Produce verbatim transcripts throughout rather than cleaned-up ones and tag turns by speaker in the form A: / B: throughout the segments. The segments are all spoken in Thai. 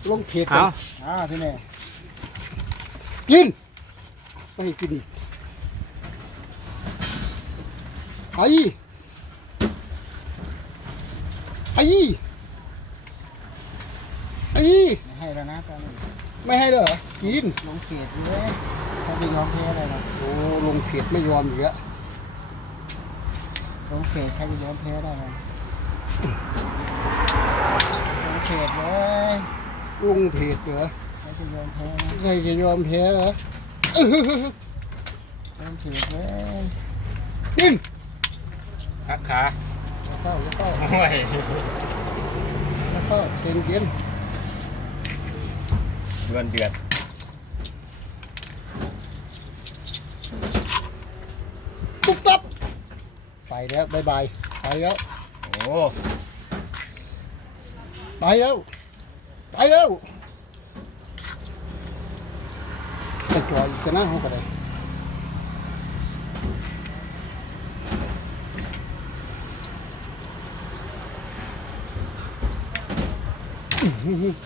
A: ลงเขต
B: เอา
A: อ่าที่นี่กินไม่ให้กินไอ้ไอ้ไอ้
C: ไม่ให้แล้วนะตอนนี้
A: ไม่ให้เลยเหรอกิน
C: ลงเขตเลยเขาจะยอมแพ้อะไรหรอ
A: โอ้ลงเขตไม่ยอมอยู่แล้ว
C: ลงเขตใครจะยอมแพ้ได้ไหมลงเขตเลย
A: ลงเขตเหรอ
C: ใครจะยอมแพ้นะ
A: ใครจะยอมแพ้เหรอ
C: ลงเขตเลย
A: กิน
B: หักขา
A: แล้วเข้าแล้วเข้า
B: โอ้ย
A: แล้วเข้าเต็มเต็ม
B: เดือนเดือด
A: ตุ๊บตับไปแล้วบายบายไปแล้ว
B: โอ้
A: ไปแล้วไปแล้วจะจ่อยจะน่าเขาก็ได้อื้อหือ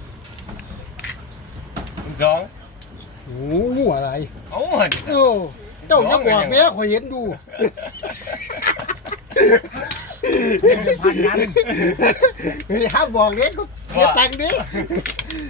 B: สอง
A: โอ้โหอะไร
B: โอ้ย
A: เออเจ้ายังบอกแม่ขอยเห็นดู
C: พันนั้น
A: เฮ้ยห้ามบอกเด็กก็เสียตังค์ดิ